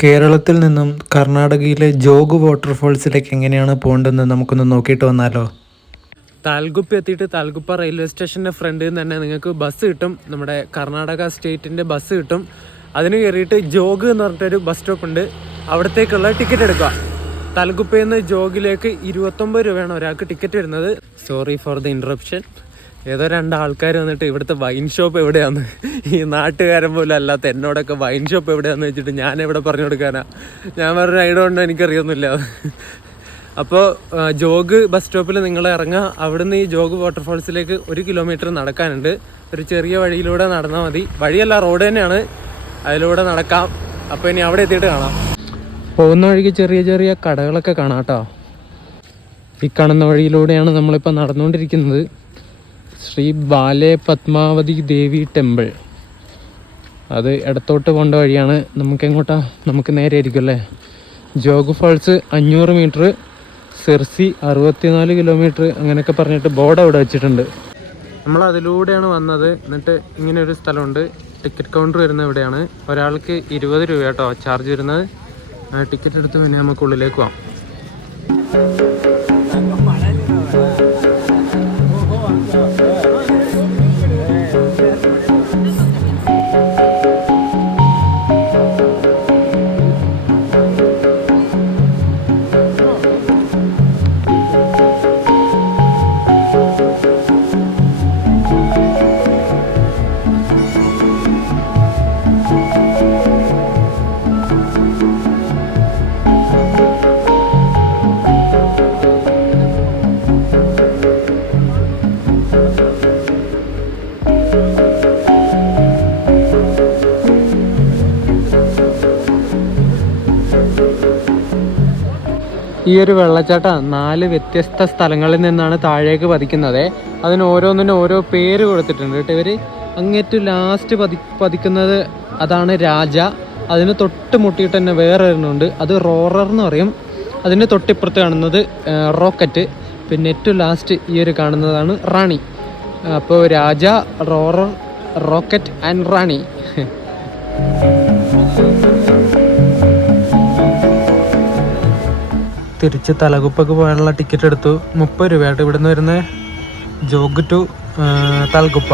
കേരളത്തിൽ നിന്നും കർണാടകയിലെ ജോഗ് വാട്ടർഫോൾസിലേക്ക് എങ്ങനെയാണ് പോകേണ്ടതെന്ന് നമുക്കൊന്ന് നോക്കിയിട്ട് വന്നാലോ. താൽഗുപ്പ എത്തിയിട്ട് താൽഗുപ്പ റെയിൽവേ സ്റ്റേഷൻ്റെ ഫ്രണ്ടിൽ നിന്ന് തന്നെ നിങ്ങൾക്ക് ബസ് കിട്ടും. നമ്മുടെ കർണാടക സ്റ്റേറ്റിൻ്റെ ബസ് കിട്ടും. അതിന് കയറിയിട്ട് ജോഗ് എന്ന് പറഞ്ഞിട്ടൊരു ബസ് സ്റ്റോപ്പ് ഉണ്ട്. അവിടത്തേക്കുള്ള ടിക്കറ്റ് എടുക്കുക. താൽഗുപ്പയിൽ നിന്ന് ജോഗിലേക്ക് 29 രൂപയാണ് ഒരാൾക്ക് ടിക്കറ്റ് വരുന്നത്. Sorry for the interruption. ഏതോ 2 ആൾക്കാർ വന്നിട്ട് ഇവിടുത്തെ വൈൻ ഷോപ്പ് എവിടെയാന്ന്, ഈ നാട്ടുകാരൻ പോലും അല്ലാത്ത എന്നോടൊക്കെ വൈൻ ഷോപ്പ് എവിടെയാന്ന് വെച്ചിട്ട് ഞാൻ എവിടെ പറഞ്ഞു കൊടുക്കാനാ. ഞാൻ പറഞ്ഞ ഐഡിയ കൊണ്ട് എനിക്കറിയൊന്നുമില്ല. അപ്പോൾ ജോഗ് ബസ് സ്റ്റോപ്പിൽ നിങ്ങൾ ഇറങ്ങുക. അവിടുന്ന് ഈ ജോഗ് വാട്ടർഫോൾസിലേക്ക് 1 കിലോമീറ്റർ നടക്കാനുണ്ട്. ഒരു ചെറിയ വഴിയിലൂടെ നടന്നാൽ മതി. വഴിയല്ല, റോഡ് തന്നെയാണ്, അതിലൂടെ നടക്കാം. അപ്പോൾ ഇനി അവിടെ എത്തിയിട്ട് കാണാം. പോകുന്ന വഴിക്ക് ചെറിയ ചെറിയ കടകളൊക്കെ കാണാം കേട്ടോ. ഈ കാണുന്ന വഴിയിലൂടെയാണ് നമ്മളിപ്പോൾ നടന്നുകൊണ്ടിരിക്കുന്നത്. ശ്രീ ബാലെ പത്മാവതി ദേവി ടെമ്പിൾ. അത് ഇടത്തോട്ട് പോകേണ്ട വഴിയാണ്. നമുക്കെങ്ങോട്ടാ? നമുക്ക് നേരെ ആയിരിക്കും അല്ലേ. Jog false 500 metre, Zirkzee 64 kilometre, അങ്ങനെയൊക്കെ പറഞ്ഞിട്ട് ബോർഡ് അവിടെ വെച്ചിട്ടുണ്ട്. നമ്മൾ അതിലൂടെയാണ് വന്നത്. എന്നിട്ട് ഇങ്ങനെ ഒരു സ്ഥലമുണ്ട്. ടിക്കറ്റ് കൗണ്ടർ വരുന്നത് ഇവിടെയാണ്. ഒരാൾക്ക് 20 രൂപ കേട്ടോ ചാർജ് വരുന്നത്. ടിക്കറ്റ് എടുത്ത് പിന്നെ നമുക്ക് ഉള്ളിലേക്ക് പോകാം. ഈ ഒരു വെള്ളച്ചാട്ടം 4 വ്യത്യസ്ത സ്ഥലങ്ങളിൽ നിന്നാണ് താഴേക്ക് പതിക്കുന്നത്. അതിന് ഓരോന്നിനും ഓരോ പേര് കൊടുത്തിട്ടുണ്ട് കേട്ടോ ഇവർ. അങ്ങേറ്റം ലാസ്റ്റ് പതിക്കുന്നത് അതാണ് രാജ. അതിന് തൊട്ട് മുട്ടിയിട്ട് തന്നെ വേറെ ഒരെണ്ണമുണ്ട്, അത് റോറർ എന്ന് പറയും. അതിന് തൊട്ടിപ്പുറത്ത് കാണുന്നത് റോക്കറ്റ്. പിന്നെ ഏറ്റവും ലാസ്റ്റ് ഈ ഒരു കാണുന്നതാണ് റാണി. അപ്പോൾ രാജ, റോറർ, റോക്കറ്റ് ആൻഡ് റാണി. തിരിച്ച് തലകുപ്പക്ക് പോകാനുള്ള ടിക്കറ്റ് എടുത്തു. 30 രൂപയായിട്ട് ഇവിടുന്ന് വരുന്ന ജോഗ് ടു തലകുപ്പ.